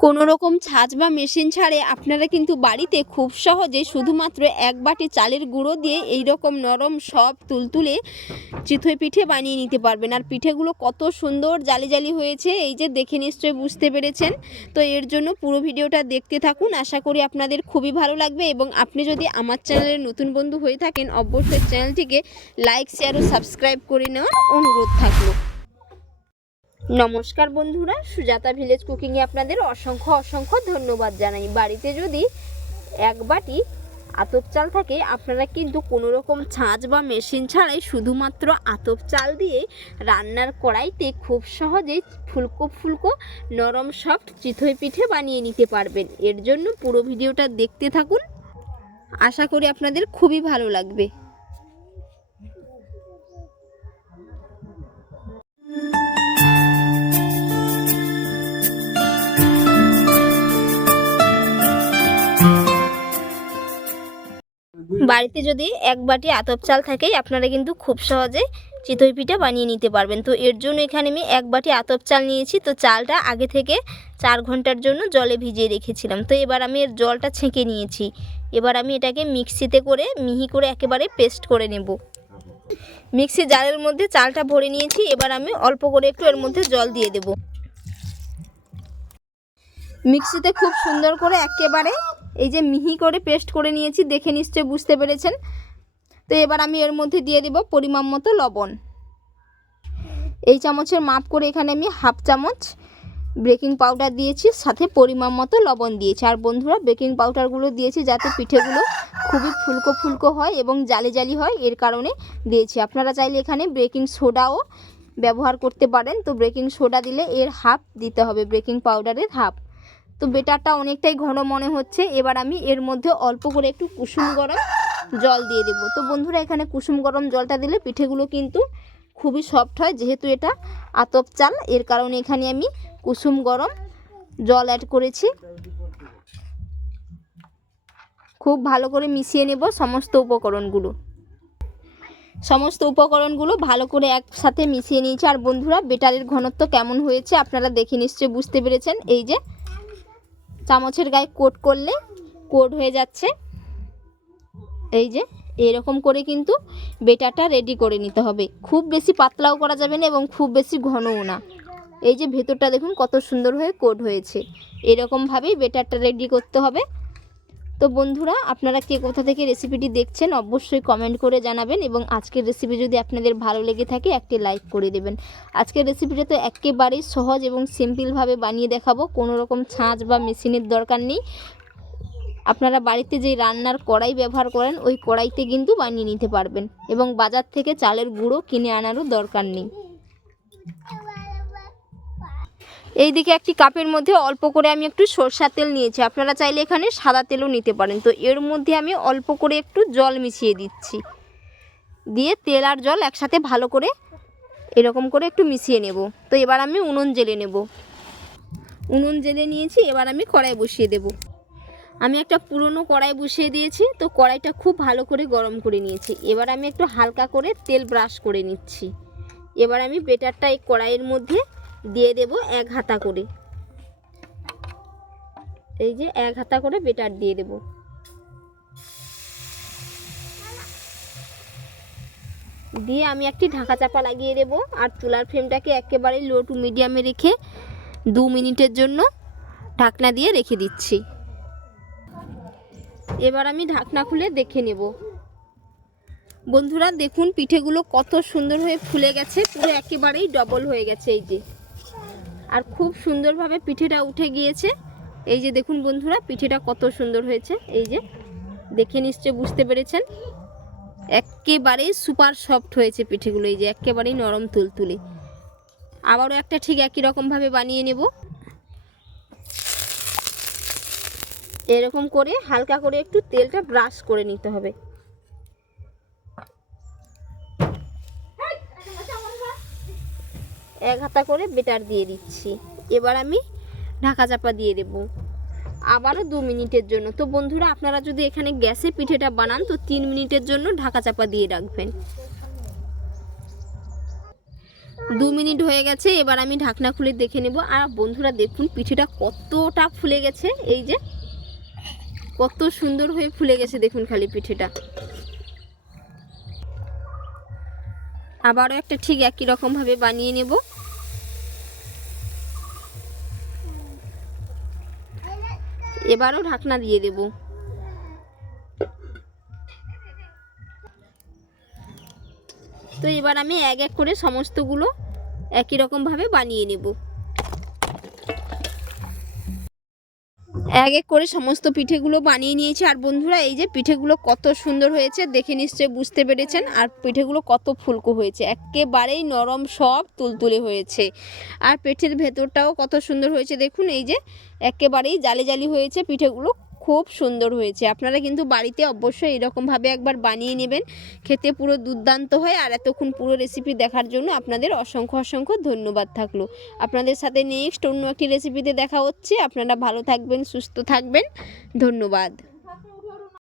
কোনো রকম ছাঁচ বা মেশিন ছাড়ে আপনারা কিন্তু বাড়িতে খুব সহজে শুধুমাত্র এক বাটি চালের গুঁড়ো দিয়ে এই রকম নরম সব তুলতুলে চিতই পিঠে বানিয়ে নিতে পারবেন। আর পিঠেগুলো কত সুন্দর জালি জালি হয়েছে, এই যে দেখে নিশ্চয়ই বুঝতে পেরেছেন। তো এর জন্য পুরো ভিডিওটা দেখতে থাকুন, আশা করি আপনাদের খুবই ভালো লাগবে এবং আপনি যদি আমার চ্যানেলের নতুন বন্ধু হয়ে থাকেন, অবশ্যই চ্যানেলটিকে লাইক, শেয়ার ও সাবস্ক্রাইব করে নেওয়ার অনুরোধ থাকল। নমস্কার বন্ধুরা, সুজাতা ভিলেজ কুকিংয়ে আপনাদের অসংখ্য অসংখ্য ধন্যবাদ জানাই। বাড়িতে যদি এক বাটি আতপ চাল থাকে, আপনারা কিন্তু কোনো রকম ছাঁচ বা মেশিন ছাড়াই শুধুমাত্র আতপ চাল দিয়ে রান্নার কড়াইতে খুব সহজেই ফুলকো ফুলকো নরম সফট চিতই পিঠে বানিয়ে নিতে পারবেন। এর জন্য পুরো ভিডিওটা দেখতে থাকুন। আশা করি আপনাদের খুবই ভালো লাগবে। বাড়িতে যদি এক বাটি আতপ চাল থাকে, আপনারা কিন্তু খুব সহজে চিতই পিঠা বানিয়ে নিতে পারবেন। তো এর জন্য এখানে আমি এক বাটি আতপ চাল নিয়েছি। তো চালটা আগে থেকে চার ঘণ্টার জন্য জলে ভিজিয়ে রেখেছিলাম। তো এবার আমি এর জলটা ছেঁকে নিয়েছি। এবার আমি এটাকে মিক্সিতে করে, মিহি করে একেবারে পেস্ট করে নেব। মিক্সি জারের মধ্যে চালটা ভরে নিয়েছি। এবার আমি অল্প করে একটু এর মধ্যে জল দিয়ে দেব। মিক্সিতে খুব সুন্দর করে একেবারে এই যে মিহি করে পেস্ট করে নিয়েছি, দেখে নিশ্চয় বুঝতে পেরেছেন। তো এবার আমি এর মধ্যে দিয়ে দেব পরিমাণ মতো লবণ। এই চামচের মাপ করে এখানে আমি হাফ চামচ বেকিং পাউডার দিয়েছি, সাথে পরিমাণ মতো লবণ দিয়েছি। আর বন্ধুরা, বেকিং পাউডারগুলো দিয়েছি যাতে পিঠেগুলো খুবই ফুলকো ফুলকো হয় এবং জালি জালি হয়, এর কারণে দিয়েছি। আপনারা চাইলে এখানে বেকিং সোডাও ব্যবহার করতে পারেন। তো বেকিং সোডা দিলে এর হাফ দিতে হবে, বেকিং পাউডারের হাফ। তো বেটারটা অনেকটাই ঘন মনে হচ্ছে। এবার আমি এর মধ্যে অল্প করে একটু কুসুম গরম জল দিয়ে দেবো। তো বন্ধুরা, এখানে কুসুম গরম জলটা দিলে পিঠেগুলো কিন্তু খুবই সফট হয়, যেহেতু এটা আতপ চাল। এর কারণে এখানে আমি কুসুম গরম জল অ্যাড করেছি। খুব ভালো করে মিশিয়ে নেব সমস্ত উপকরণগুলো। সমস্ত উপকরণগুলো ভালো করে একসাথে মিশিয়ে নিয়েছি। আর বন্ধুরা, বেটারের ঘনত্ব কেমন হয়েছে আপনারা দেখে নিশ্চয়ই বুঝতে পেরেছেন। এই যে চামচের গায়ে কোট করলে কোট হয়ে যাচ্ছে। এই যে, এরকম করে কিন্তু বেটাটা রেডি করে নিতে হবে। খুব বেশি পাতলাও করা যাবে না এবং খুব বেশি ঘনও না। এই যে ভেতরটা দেখুন কত সুন্দর হয়ে কোট হয়েছে। এরকমভাবেই বেটারটা রেডি করতে হবে। তো বন্ধুরা, আপনারা কে কোথা থেকে রেসিপিটি দেখছেন, অবশ্যই কমেন্ট করে জানাবেন এবং আজকের রেসিপি যদি আপনাদের ভালো লেগে থাকে, একটি লাইক করে দেবেন। আজকের রেসিপিটা তো একেবারেই সহজ এবং সিম্পলভাবে বানিয়ে দেখাবো, কোনো রকম ছাঁচ বা মেশিনের দরকার নেই। আপনারা বাড়িতে যে রান্নার কড়াই ব্যবহার করেন, ওই কড়াইতে কিন্তু বানিয়ে নিতে পারবেন এবং বাজার থেকে চালের গুঁড়ো কিনে আনারও দরকার নেই। এইদিকে একটি কাপের মধ্যে অল্প করে আমি একটু সরষার তেল নিয়েছি। আপনারা চাইলে এখানে সাদা তেলও নিতে পারেন। তো এর মধ্যে আমি অল্প করে একটু জল মিশিয়ে দিচ্ছি। দিয়ে তেল আর জল একসাথে ভালো করে এরকম করে একটু মিশিয়ে নেব। তো এবার আমি উনুন জেলে নেব। উনুন জেলে নিয়েছি, এবার আমি কড়াই বসিয়ে দেব। আমি একটা পুরনো কড়াই বসিয়ে দিয়েছি, তো কড়াইটা খুব ভালো করে গরম করে নিয়েছি। এবার আমি একটু হালকা করে তেল ব্রাশ করে নিচ্ছি। এবার আমি বেটারটা এই কড়াইয়ের মধ্যে দিয়ে দেব এক হাতা করে। এই যে এক হাতা করে বেটার দিয়ে দেব। দিয়ে আমি একটি ঢাকা চাপা লাগিয়ে দেব আর চুলার ফ্লেমটাকে একেবারে লো টু মিডিয়ামে রেখে দু মিনিটের জন্য ঢাকনা দিয়ে রেখে দিচ্ছি। এবার আমি ঢাকনা খুলে দেখে নেব। বন্ধুরা, দেখুন, পিঠেগুলো কত সুন্দর হয়ে ফুলে গেছে, পুরো একেবারেই ডবল হয়ে গেছে এই যে। আর খুব সুন্দরভাবে পিঠেটা উঠে গিয়েছে। এই যে দেখুন বন্ধুরা, পিঠেটা কত সুন্দর হয়েছে। এই যে দেখে নিশ্চয় বুঝতে পেরেছেন। একেবারেই সুপার সফট হয়েছে পিঠেগুলো, এই যে একেবারেই নরম তুলতুলে। আবারও একটা ঠিক একই রকমভাবে বানিয়ে নেব। এরকম করে হালকা করে একটু তেলটা ব্রাশ করে নিতে হবে। এক হাতা করে বেটার দিয়ে দিচ্ছি। এবার আমি ঢাকা চাপা দিয়ে দেব। আবারও দু মিনিটের জন্য। তো বন্ধুরা, আপনারা যদি এখানে গ্যাসে পিঠেটা বানান, তো তিন মিনিটের জন্য ঢাকা চাপা দিয়ে রাখবেন। দু মিনিট হয়ে গেছে, এবার আমি ঢাকনা খুলে দেখে নেব। আর বন্ধুরা, দেখুন পিঠেটা কতটা ফুলে গেছে। এই যে, কত সুন্দর হয়ে ফুলে গেছে, দেখুন খালি পিঠেটা। আবারও একটা ঠিক একই রকমভাবে বানিয়ে নেব। এবারও ঢাকনা দিয়ে দেব। তো এবার আমি এক এক করে সমস্তগুলো একই রকমভাবে বানিয়ে নেব। এক এক করে সমস্ত পিঠেগুলো বানিয়ে নিয়েছি। আর বন্ধুরা, এই যে পিঠেগুলো কত সুন্দর হয়েছে, দেখে নিশ্চয়ই বুঝতে পেরেছেন। আর পিঠেগুলো কত ফুলকো হয়েছে, একেবারেই নরম সব তুলতুলে হয়েছে। আর পেটের ভেতরটাও কত সুন্দর হয়েছে, দেখুন, এই যে একেবারেই জালি জালি হয়েছে পিঠেগুলো। খুব সুন্দর হয়েছে। আপনারা কিন্তু বাড়িতে অবশ্যই এরকমভাবে একবার বানিয়ে নেবেন। খেতে পুরো দুর্দান্ত হয় আর এতক্ষণ পুরো রেসিপি দেখার জন্য আপনাদের অসংখ্য অসংখ্য ধন্যবাদ থাকল। আপনাদের সাথে নেক্সট অন্য একটি রেসিপিতে দেখা হচ্ছে। আপনারা ভালো থাকবেন, সুস্থ থাকবেন। ধন্যবাদ।